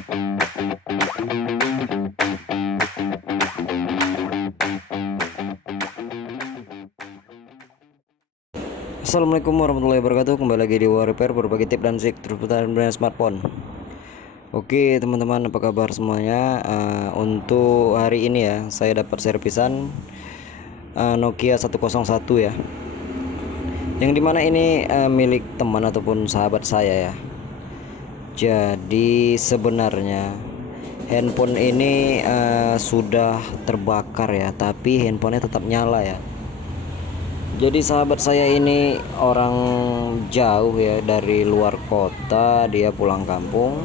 Assalamualaikum warahmatullahi wabarakatuh. Kembali lagi di Repair, berbagi tips dan trik terputar brand smartphone. Oke teman-teman, apa kabar semuanya? Untuk hari ini ya, saya dapat servisan Nokia 101 ya, yang dimana ini milik teman ataupun sahabat saya ya. Jadi sebenarnya handphone ini sudah terbakar ya, tapi handphonenya tetap nyala ya. Jadi sahabat saya ini orang jauh ya, dari luar kota, dia pulang kampung.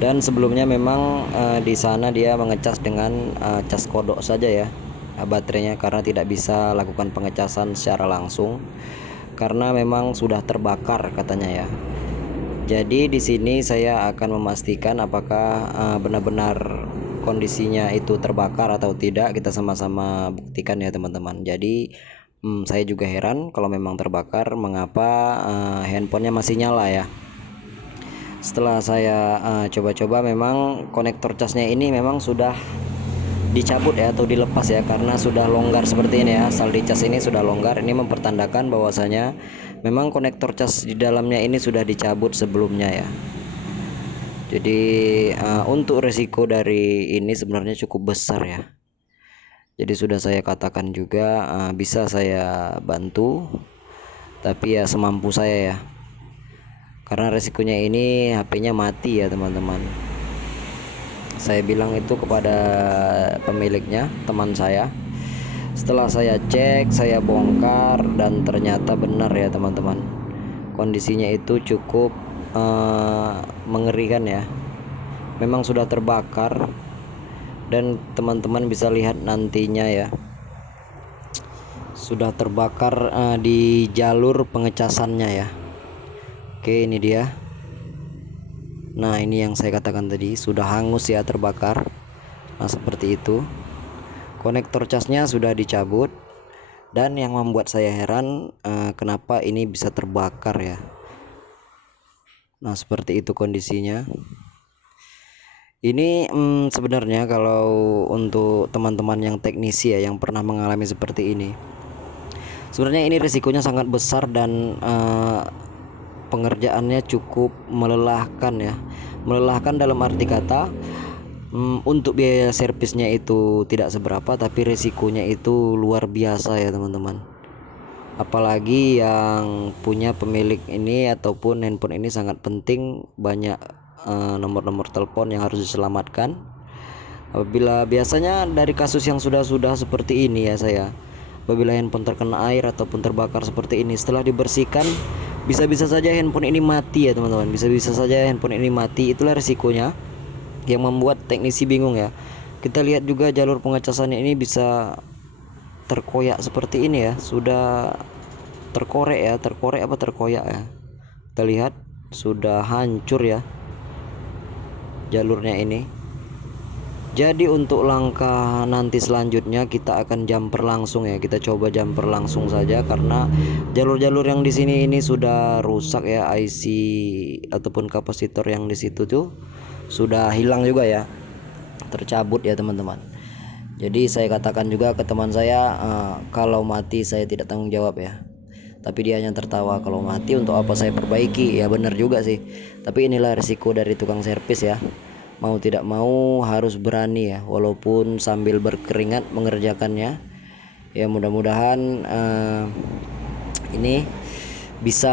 Dan sebelumnya memang di sana dia mengecas dengan cas kodok saja ya, baterainya, karena tidak bisa lakukan pengecasan secara langsung karena memang sudah terbakar katanya ya. Jadi di sini saya akan memastikan apakah benar-benar kondisinya itu terbakar atau tidak. Kita sama-sama buktikan ya teman-teman. Jadi saya juga heran kalau memang terbakar, mengapa handphonenya masih nyala ya. Setelah saya coba-coba, memang konektor casnya ini memang sudah dicabut ya, atau dilepas ya, karena sudah longgar seperti ini ya. Saldi cas ini sudah longgar, ini mempertandakan bahwasanya memang konektor cas di dalamnya ini sudah dicabut sebelumnya ya. Jadi untuk resiko dari ini sebenarnya cukup besar ya. Jadi sudah saya katakan juga bisa saya bantu, tapi ya semampu saya ya, karena resikonya ini HP-nya mati ya teman-teman. Saya bilang itu kepada pemiliknya, teman saya. Setelah saya cek, saya bongkar, dan ternyata benar ya teman-teman, kondisinya itu cukup mengerikan ya. Memang sudah terbakar, dan teman-teman bisa lihat nantinya ya, sudah terbakar di jalur pengecasannya ya. Oke, ini dia. Nah, ini yang saya katakan tadi, sudah hangus ya, terbakar. Nah, seperti itu. Konektor casnya sudah dicabut, dan yang membuat saya heran kenapa ini bisa terbakar ya. Nah, seperti itu kondisinya. Ini sebenarnya kalau untuk teman-teman yang teknisi ya, yang pernah mengalami seperti ini, sebenarnya ini risikonya sangat besar, dan pengerjaannya cukup melelahkan ya. Melelahkan dalam arti kata, untuk biaya servisnya itu tidak seberapa, tapi risikonya itu luar biasa ya teman-teman. Apalagi yang punya pemilik ini ataupun handphone ini sangat penting, banyak nomor-nomor telepon yang harus diselamatkan. Apabila biasanya dari kasus yang sudah seperti ini ya, saya, apabila handphone terkena air ataupun terbakar seperti ini, setelah dibersihkan bisa-bisa saja handphone ini mati ya teman-teman. Bisa-bisa saja handphone ini mati. Itulah risikonya yang membuat teknisi bingung ya. Kita lihat juga jalur pengecasannya ini bisa terkoyak seperti ini ya. Sudah terkorek ya, terkorek apa terkoyak ya. Kita lihat sudah hancur ya jalurnya ini. Jadi untuk langkah nanti selanjutnya kita akan jumper langsung ya. Kita coba jumper langsung saja, karena jalur-jalur yang di sini ini sudah rusak ya. IC ataupun kapasitor yang di situ tuh sudah hilang juga ya, tercabut ya teman-teman. Jadi saya katakan juga ke teman saya, kalau mati saya tidak tanggung jawab ya. Tapi dia hanya tertawa, kalau mati untuk apa saya perbaiki. Ya benar juga sih, tapi inilah risiko dari tukang servis ya. Mau tidak mau harus berani ya, walaupun sambil berkeringat mengerjakannya. Ya mudah-mudahan ini bisa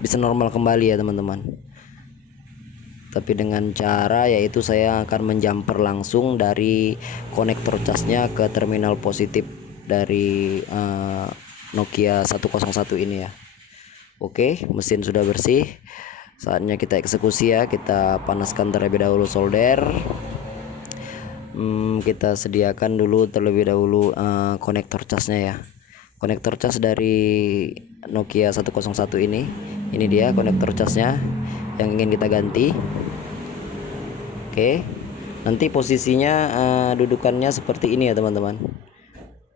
bisa normal kembali ya teman-teman. Tapi dengan cara yaitu saya akan menjumper langsung dari konektor casnya ke terminal positif dari Nokia 101 ini ya. Oke, mesin sudah bersih. Saatnya kita eksekusi ya. Kita panaskan terlebih dahulu solder. Kita sediakan dulu terlebih dahulu konektor casnya ya. Konektor cas dari Nokia 101 ini. Ini dia konektor casnya yang ingin kita ganti. Oke, nanti posisinya dudukannya seperti ini ya teman-teman.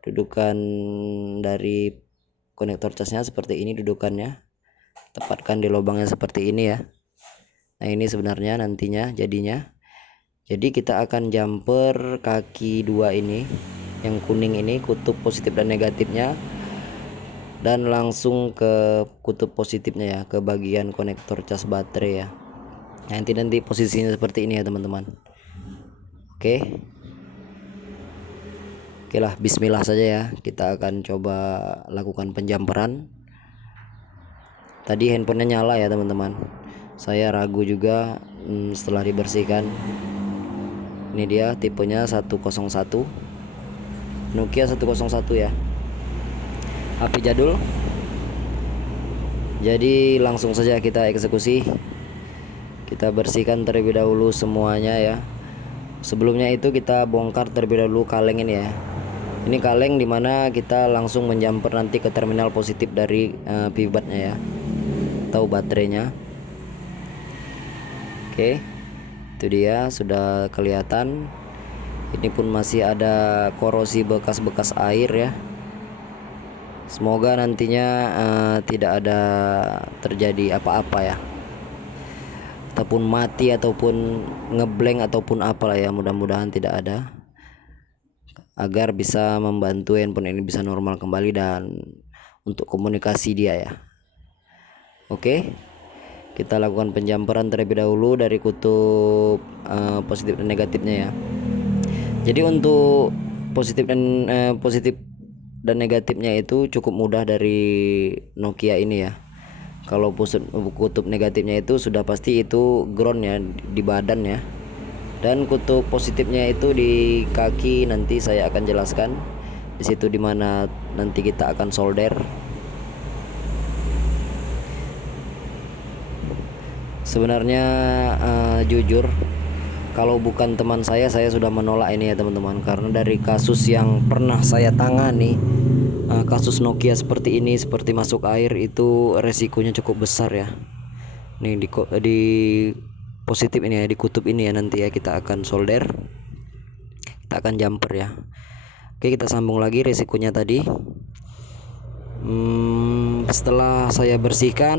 Dudukan dari konektor casnya seperti ini dudukannya. Tepatkan di lubangnya seperti ini ya. Nah ini sebenarnya nantinya jadinya. Jadi kita akan jumper kaki dua ini, yang kuning ini, kutub positif dan negatifnya, dan langsung ke kutub positifnya ya, ke bagian konektor cas baterai ya. Nanti posisinya seperti ini ya teman-teman. Oke. Oke lah, bismillah saja ya. Kita akan coba lakukan penjamperan. Tadi handphonenya nyala ya teman-teman. Saya ragu juga setelah dibersihkan. Ini dia tipenya 101, Nokia 101 ya, HP jadul. Jadi langsung saja kita eksekusi. Kita bersihkan terlebih dahulu semuanya ya. Sebelumnya itu kita bongkar terlebih dahulu kaleng ini ya. Ini kaleng dimana kita langsung menjumper nanti ke terminal positif dari pivotnya ya, atau baterainya. Oke, itu dia sudah kelihatan. Ini pun masih ada korosi bekas-bekas air ya. Semoga nantinya tidak ada terjadi apa-apa ya, ataupun mati ataupun ngeblank ataupun apalah ya, mudah-mudahan tidak ada, agar bisa membantu handphone ini bisa normal kembali dan untuk komunikasi dia ya. Oke, kita lakukan penjamperan terlebih dahulu dari kutub positif dan negatifnya ya. Jadi untuk positif dan negatifnya itu cukup mudah dari Nokia ini ya. Kalau kutub negatifnya itu sudah pasti itu ground ya, di badan ya. Dan kutub positifnya itu di kaki, nanti saya akan jelaskan di situ dimana nanti kita akan solder. Sebenarnya jujur, kalau bukan teman saya sudah menolak ini ya teman-teman, karena dari kasus yang pernah saya tangani, kasus Nokia seperti ini, seperti masuk air, itu resikonya cukup besar ya. Nih di positif ini ya, di kutub ini ya, nanti ya kita akan solder, kita akan jumper ya. Oke, kita sambung lagi resikonya tadi. Setelah saya bersihkan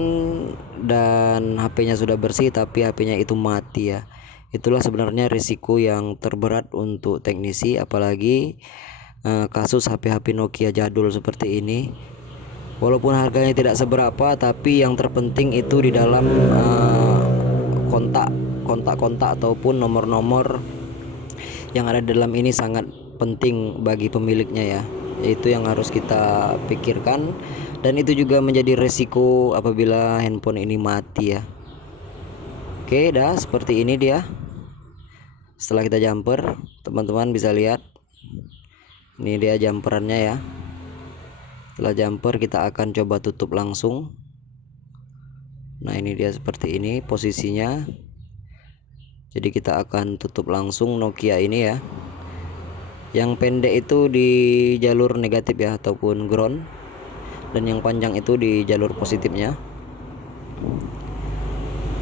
dan HP-nya sudah bersih tapi HP-nya itu mati ya, itulah sebenarnya risiko yang terberat untuk teknisi, apalagi kasus HP-HP Nokia jadul seperti ini. Walaupun harganya tidak seberapa, tapi yang terpenting itu di dalam kontak ataupun nomor-nomor yang ada di dalam ini sangat penting bagi pemiliknya ya. Itu yang harus kita pikirkan, dan itu juga menjadi resiko apabila handphone ini mati ya. Oke, dah seperti ini dia. Setelah kita jumper, teman-teman bisa lihat ini dia jumperannya ya. Setelah jumper kita akan coba tutup langsung. Nah ini dia seperti ini posisinya. Jadi kita akan tutup langsung Nokia ini ya. Yang pendek itu di jalur negatif ya, ataupun ground, dan yang panjang itu di jalur positifnya.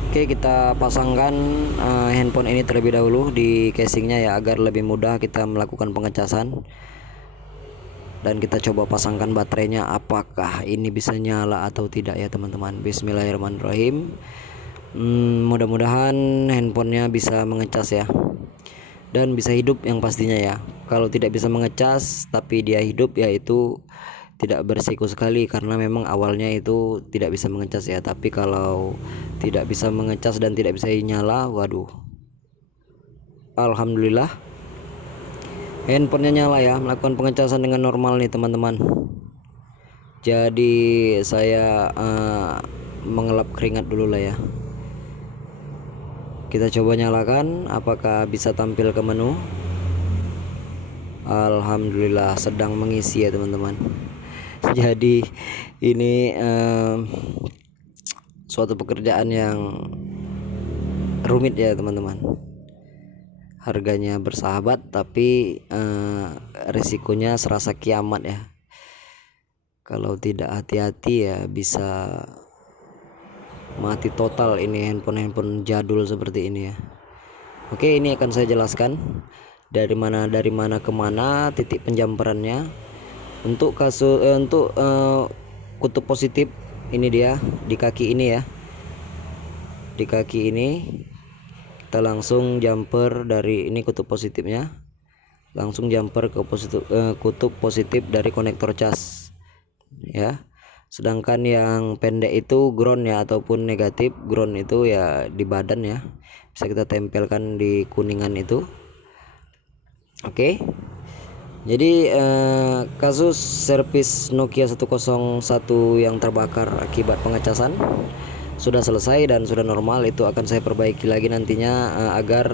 Oke, kita pasangkan handphone ini terlebih dahulu di casingnya ya, agar lebih mudah kita melakukan pengecasan. Dan kita coba pasangkan baterainya, apakah ini bisa nyala atau tidak ya teman-teman. Bismillahirrahmanirrahim. Mudah-mudahan handphonenya bisa mengecas ya, dan bisa hidup yang pastinya ya. Kalau tidak bisa mengecas tapi dia hidup ya, itu tidak berisiko sekali, karena memang awalnya itu tidak bisa mengecas ya. Tapi kalau tidak bisa mengecas dan tidak bisa nyala, waduh, alhamdulillah handphonenya nyala ya, melakukan pengecasan dengan normal nih teman-teman. Jadi saya mengelap keringat dulu lah ya. Kita coba nyalakan, apakah bisa tampil ke menu. Alhamdulillah sedang mengisi ya teman-teman. Jadi ini suatu pekerjaan yang rumit ya teman-teman. Harganya bersahabat tapi risikonya serasa kiamat ya. Kalau tidak hati-hati ya bisa mati total ini handphone jadul seperti ini ya. Oke, ini akan saya jelaskan dari mana kemana titik penjamperannya. Untuk kutub positif ini dia di kaki ini ya. di kaki ini kita langsung jumper dari ini kutub positifnya, langsung jumper ke kutub positif dari konektor cas ya. Sedangkan yang pendek itu ground ya, ataupun negatif. Ground itu ya di badan ya, bisa kita tempelkan di kuningan itu. Oke. Jadi kasus servis Nokia 101 yang terbakar akibat pengecasan sudah selesai dan sudah normal. Itu akan saya perbaiki lagi nantinya agar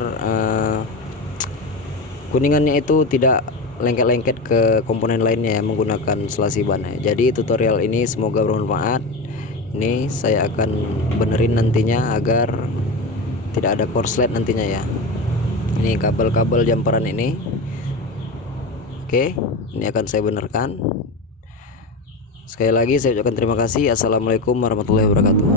kuningannya itu tidak lengket-lengket ke komponen lainnya ya, menggunakan selasi ban. Jadi tutorial ini semoga bermanfaat. Ini saya akan benerin nantinya agar tidak ada korslet nantinya ya. Ini kabel-kabel jumperan ini. Oke, ini akan saya benarkan. Sekali lagi saya ucapkan terima kasih. Assalamualaikum warahmatullahi wabarakatuh.